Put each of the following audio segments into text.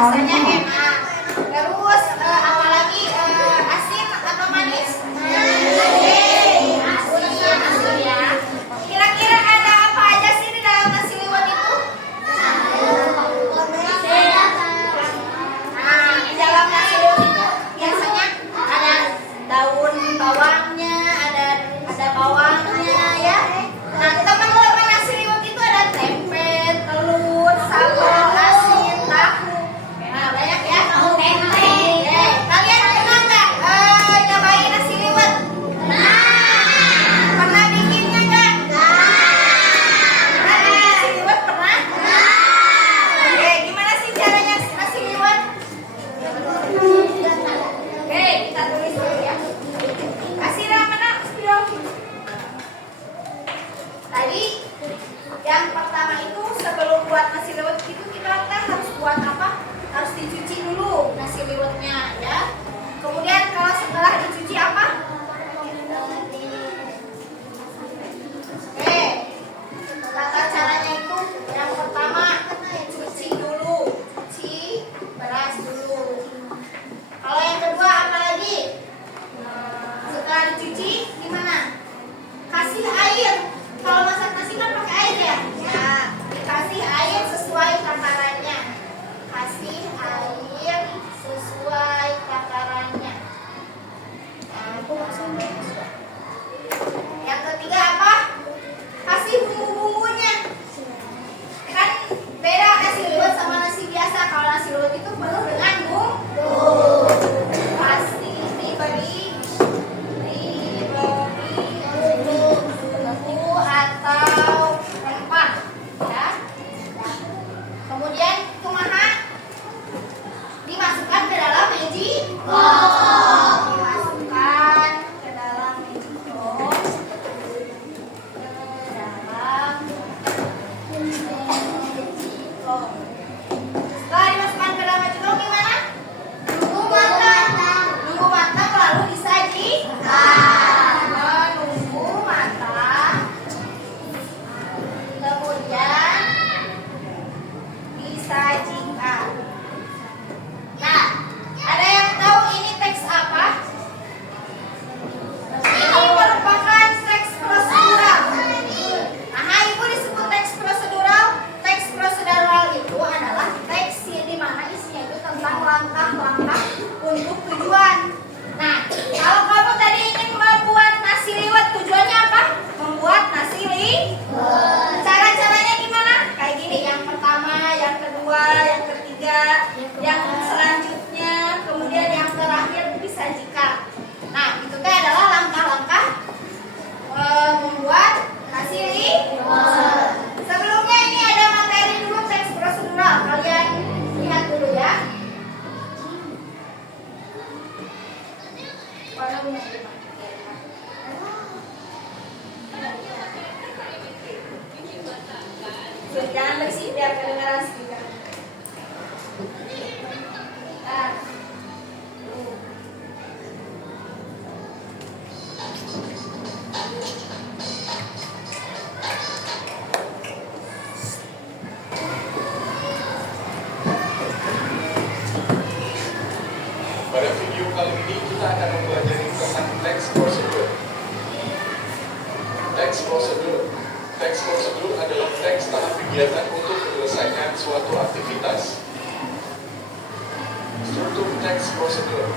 rasanya enak. Terus apalagi asin atau manis? Asin, asin ya. Kira-kira ada apa aja sih di dalam nasi liwet itu? Nah, di dalam nasi liwet itu biasanya ada daun bawangnya, ada bawangnya ya. Nah, teman-teman nasi liwet itu ada tempe, telur, sambal, asin, tahu. Nah, banyak ya. Tempe. Kalian pernah nggak nyobain nasi liwet? Pernah bikinnya nggak? Pernah bikin nasi liwet? Pernah? Oke, gimana sih caranya nasi liwet? Oke, kita tulis dulu ya. Kasih mana? Tadi yang pertama itu sebelum buat nasi liwet itu kita harus buat apa? Harus dicuci dulu nasi liwetnya ya. Kemudian kalau setelah dicuci apa? Oke, tata caranya itu yang pertama cuci dulu, cuci beras dulu. Kalau yang kedua apa lagi? Setelah dicuci gimana? Kasih air. Kalau masak nasi kan pakai air ya? Ya, dikasih air sesuai takarannya. Kasih air sesuai takarannya. Yang ketiga apa? Kasih bumbu-bumbunya. Kan beda nasi liwet sama nasi biasa. Kalau nasi liwet itu penuh dengan bumbu. Pasti diberi bumbu atau rempah ya. Kemudian kumaha dimasukkan ke dalam magicom. Dimasukkan ke dalam magicom. Setelah dimasukkan ke dalam magicom gimana? Nunggu matang. Nunggu matang lalu disajikan. Menunggu matang. Kemudian disajikan. Nah, ada yang tahu ini teks apa? Ini merupakan teks prosedural. Nah, ibu disebut teks prosedural. Teks prosedural itu adalah teks di mana isinya itu tentang langkah-langkah untuk tujuan. Nah, kalau kamu tadi ingin membuat nasi liwet, tujuannya apa? Membuat nasi liwet. Cara-caranya gimana? Kayak gini, yang pertama, yang kedua, yang ketiga, yang selanjutnya, kemudian yang terakhir disajikan. Nah, itu teh adalah langkah-langkah membuat nasi liwet. Sebelumnya ini ada materi dulu teks prosedural. Kalian lihat dulu ya. Warna bunga ini, Pak. Jangan bersih biar kedengaran speaker. Nah. Pada video kali ini kita akan mempelajari tentang teks prosedur. Teks prosedur. Teks prosedur adalah teks tahap kegiatan untuk menyelesaikan suatu aktivitas. Struktur teks prosedur.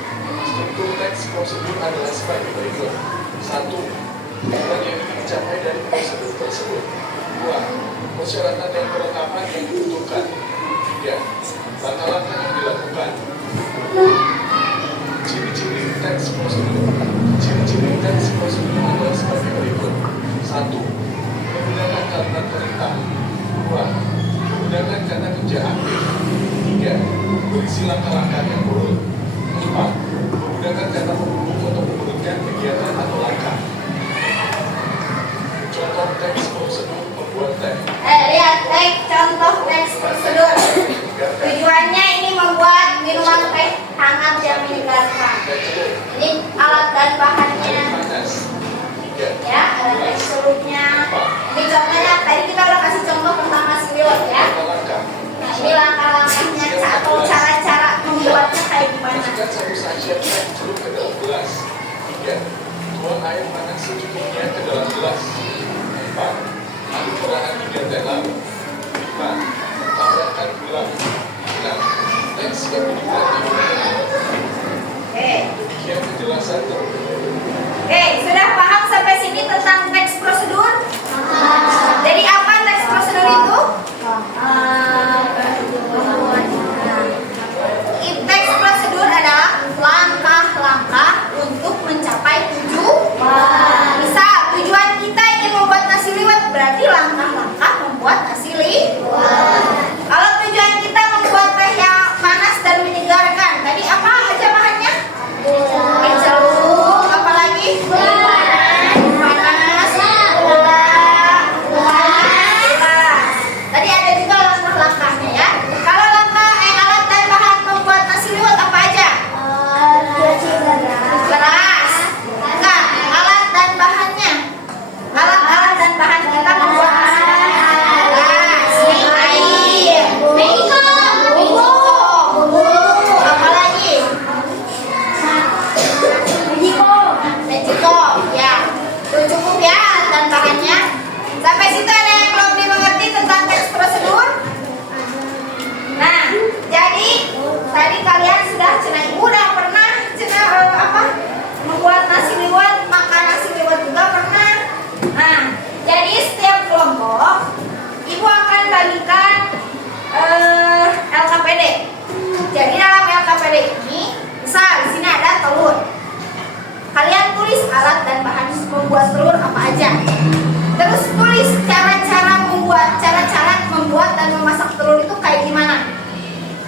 Struktur teks prosedur adalah sebagai berikut. 1. Tujuan yang ingin dicapai dari prosedur tersebut. 2. Persyaratan dan perlengkapan yang dibutuhkan. 3. Langkah-langkah yang dilakukan. Ciri-ciri teks prosedur. Ciri-ciri teks prosedur adalah sebagai berikut. 1. Menggunakan kalimat perintah. 2. Menggunakan kata kerja aktif. 3. Berisi langkah-langkah yang urut. 4. Menggunakan kata penghubung untuk mengurutkan kegiatan atau langkah. Contoh teks prosedur membuat teh. Lihat contoh teks prosedur. Tujuannya ini membuat minuman teh hangat yang menyegarkan. Ini alat dan bahannya. Ya, ada teks serupnya. Ini contohnya, tadi kita udah kasih contoh tentang nasi liwet ya. Nah, ini langkah-langkahnya atau cara siap dinikmati. Oke. Demikian penjelasan Oke, sudah paham sampai sini tentang teks prosedur? Jadi apa teks prosedur itu? Teks prosedur adalah langkah-langkah untuk mencapai tujuan. Misal tujuan kita ingin membuat nasi liwet, berarti langkah-langkah membuat nasi liwet. Kalau tujuan kita membuat teh yang panas dan menyegarkan, tadi apa aja bahannya? Jeruk, apa lagi? Panas, gula, tadi ada juga langkah-langkahnya ya. Kalau alat dan bahan membuat nasi liwet apa aja? Beras. Enggak, alat dan bahannya. Alat-alat dan bahan kita membuat nasi liwet. Air, bumbu, apa lagi? Mejiko, ya. Itu cukup ya alat dan bahannya. Sampai situ ada yang belum dimengerti tentang teks prosedur? Nah, jadi tadi kalian sudah udah pernah membuat nasi liwet, makan nasi liwet juga pernah. Nah, jadi setiap kelompok ibu akan bagikan LKPD. Jadi dalam LKPD ini, misal di sini ada telur. Kalian tulis alat dan bahan membuat telur apa aja. Terus tulis cara-cara membuat dan memasak telur itu kayak gimana.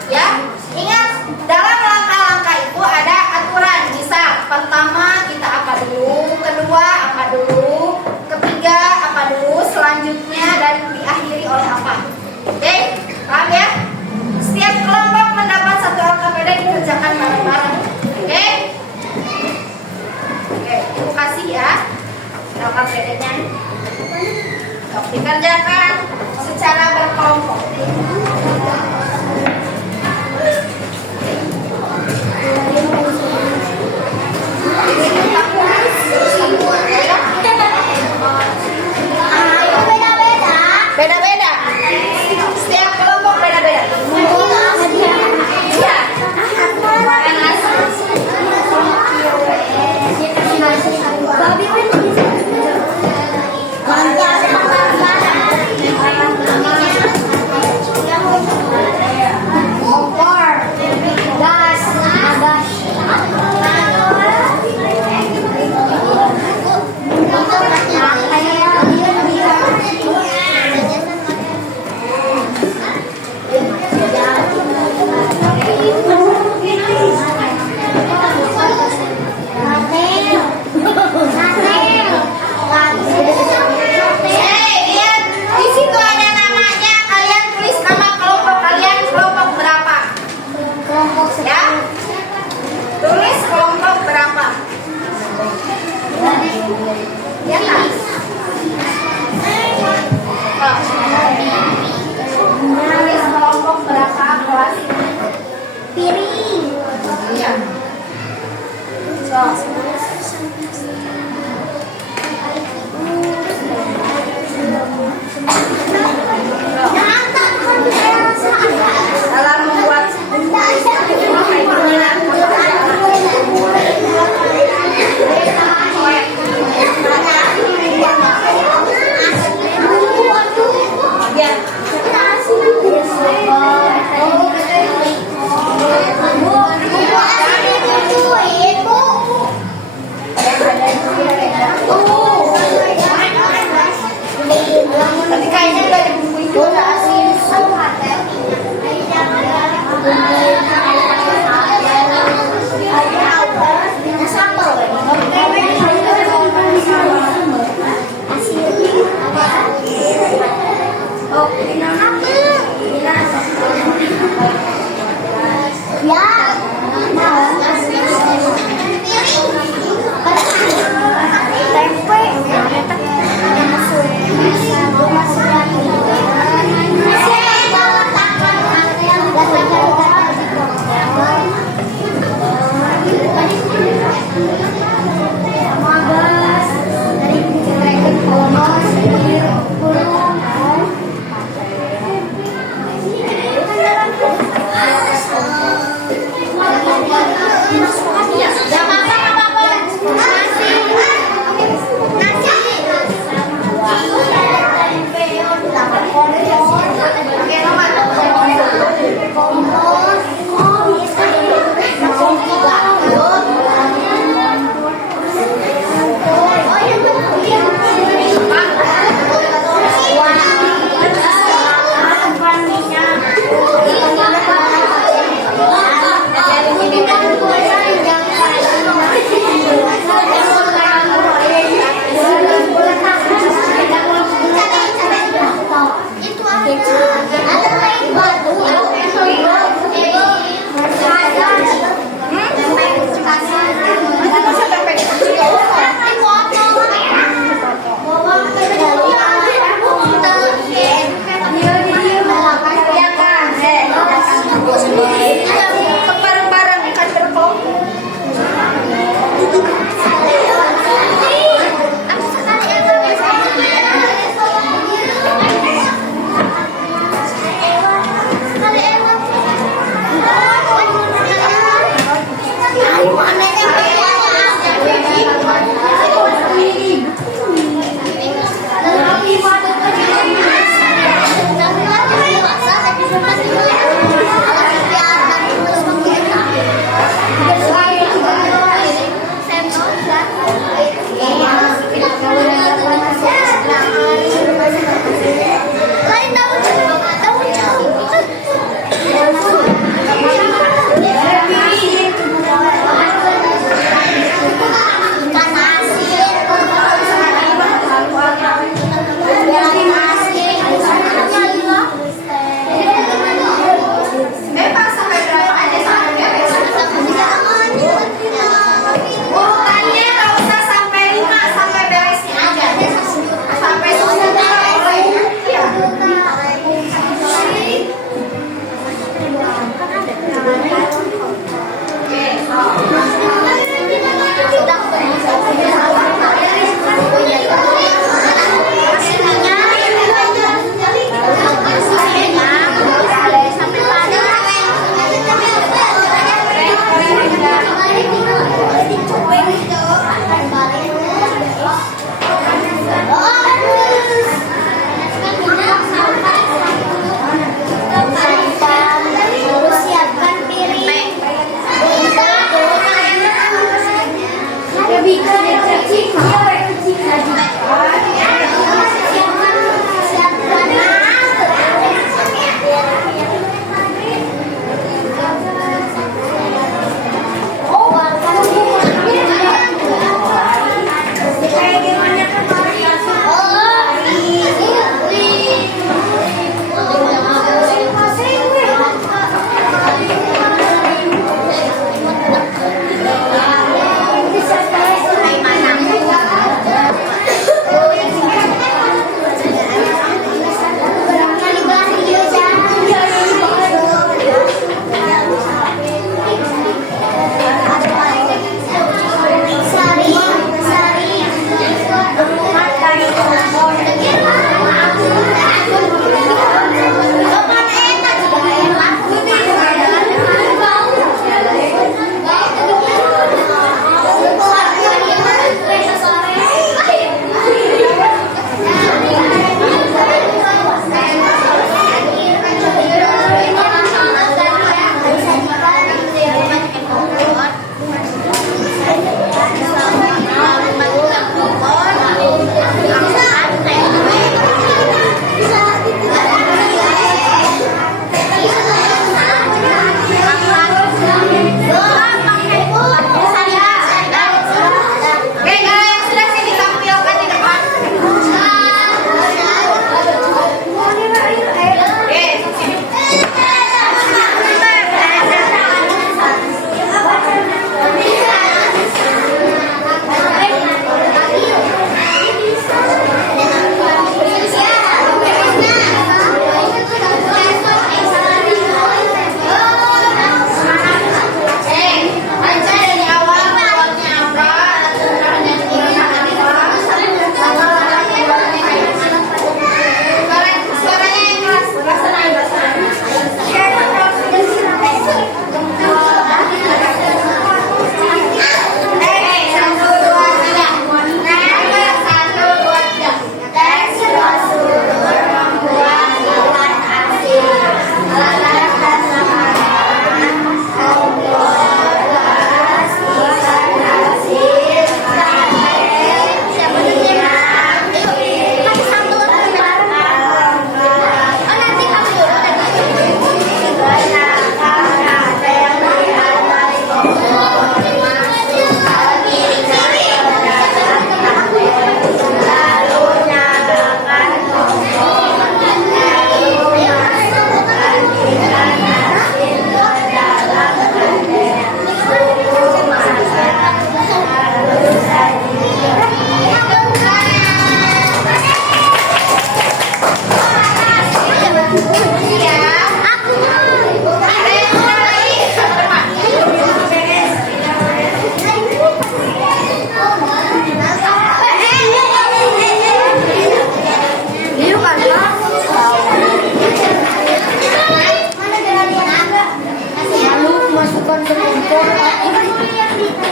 Ya, ingat dalam langkah-langkah itu ada aturan. Misal pertama kita apa dulu, kedua apa dulu, ketiga apa dulu, selanjutnya dan diakhiri oleh apa. Oke, paham ya? Setiap kelompok mendapat satu LKPD dikerjakan bareng-bareng. Oke? Oke, ibu kasih ya LKPD-nya. Dikerjakan secara berkelompok. Beda-beda. Setiap kelompok beda-beda. Iya.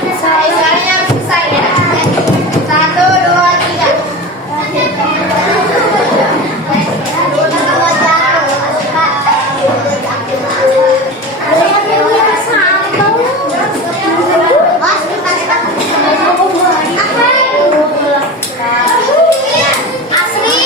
Misalnya bisa ya. 1, 2, 3. Asli.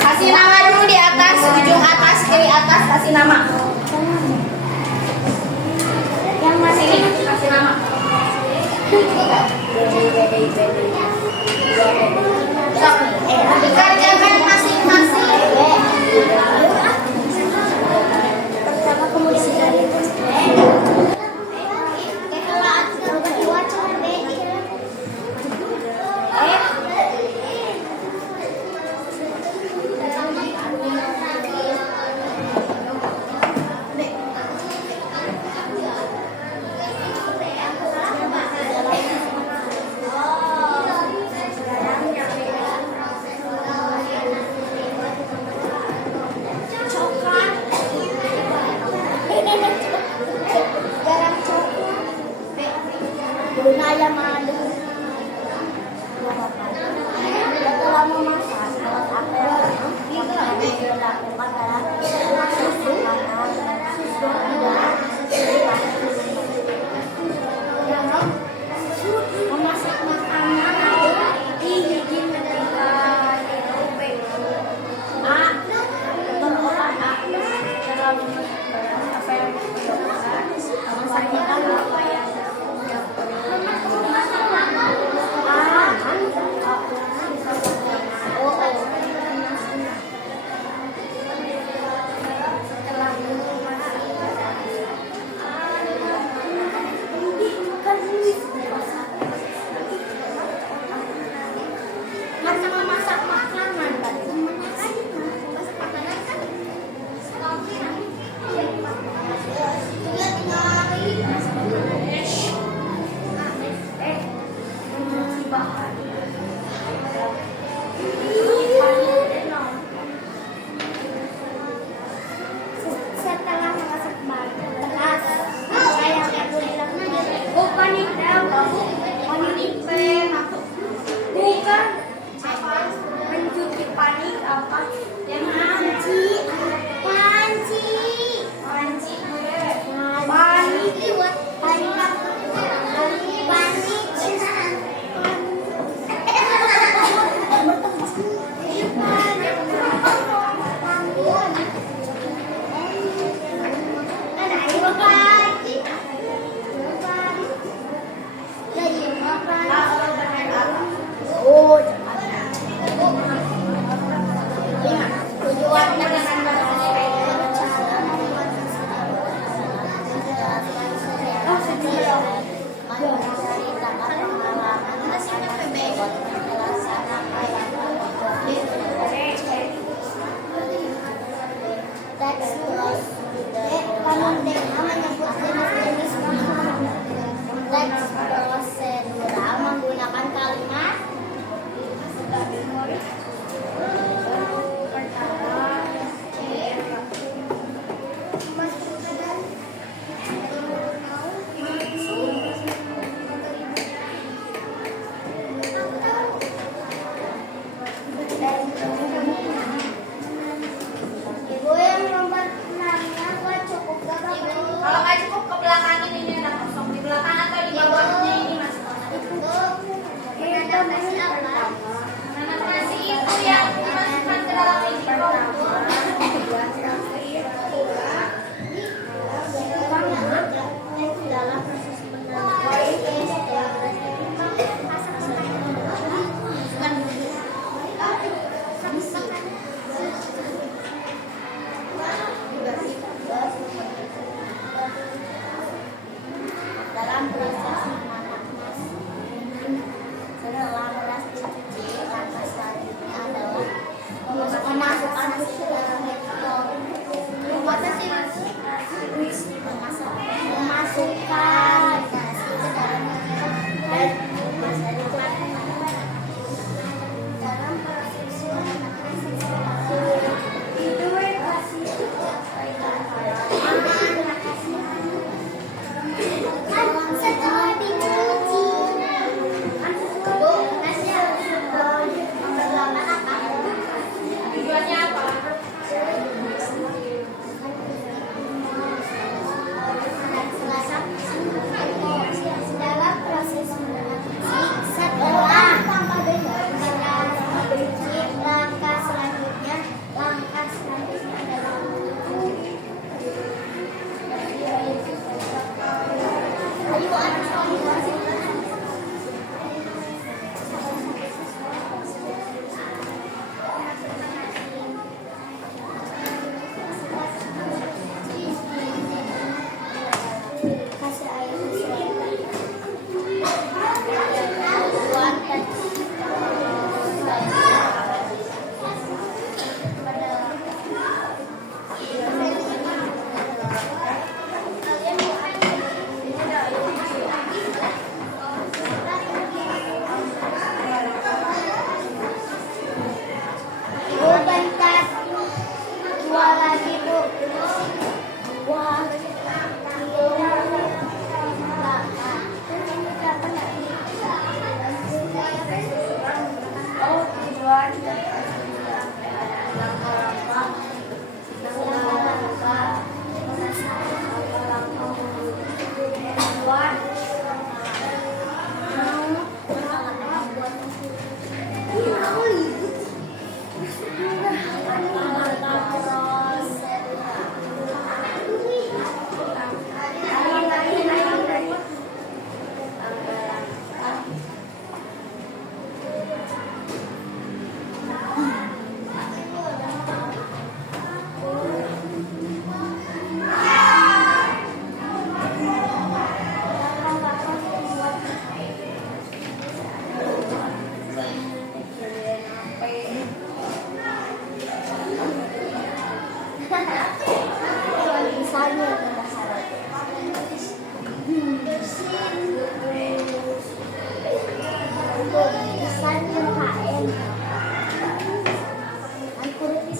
Kasih nama dulu di atas, ujung atas, kiri atas, kasih nama. Yang mana ini? Kasih nama. Kerjakan masing-masing. Pertama kemudian dari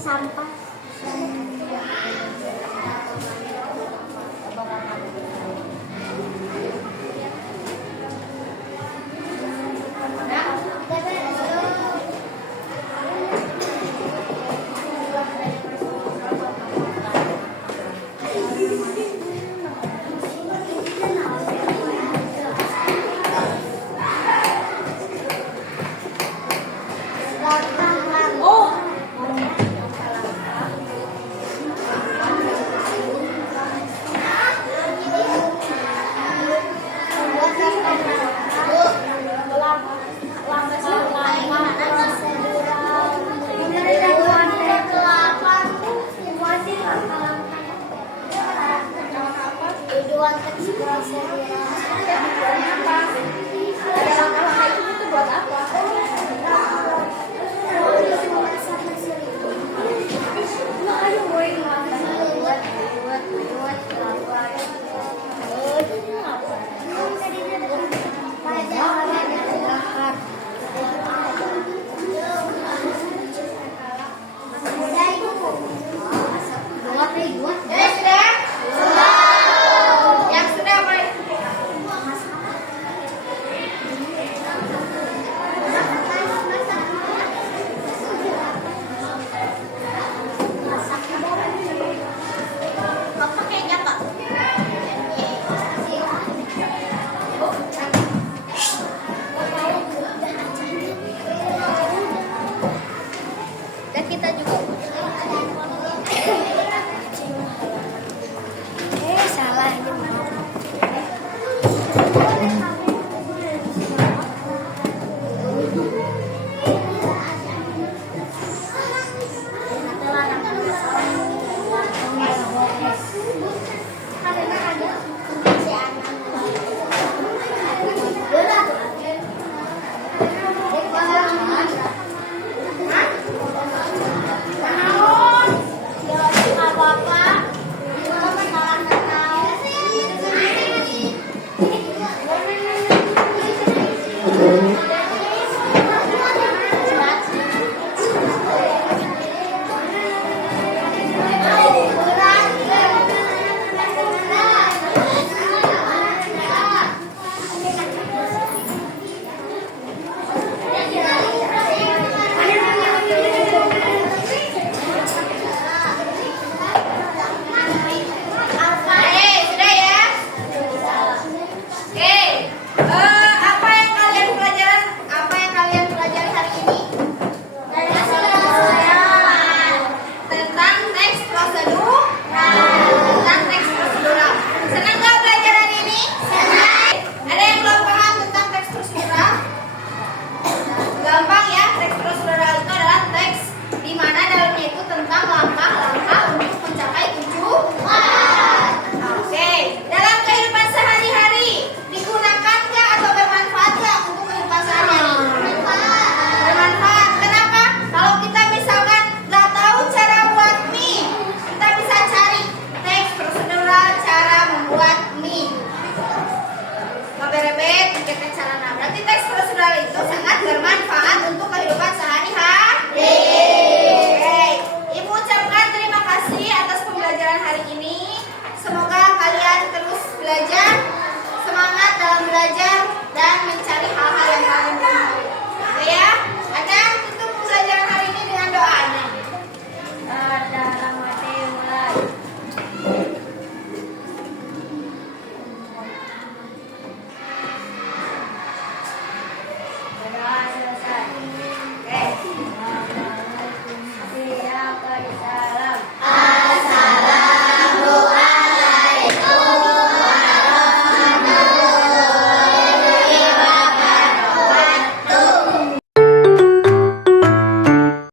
Sampah. Dan kita juga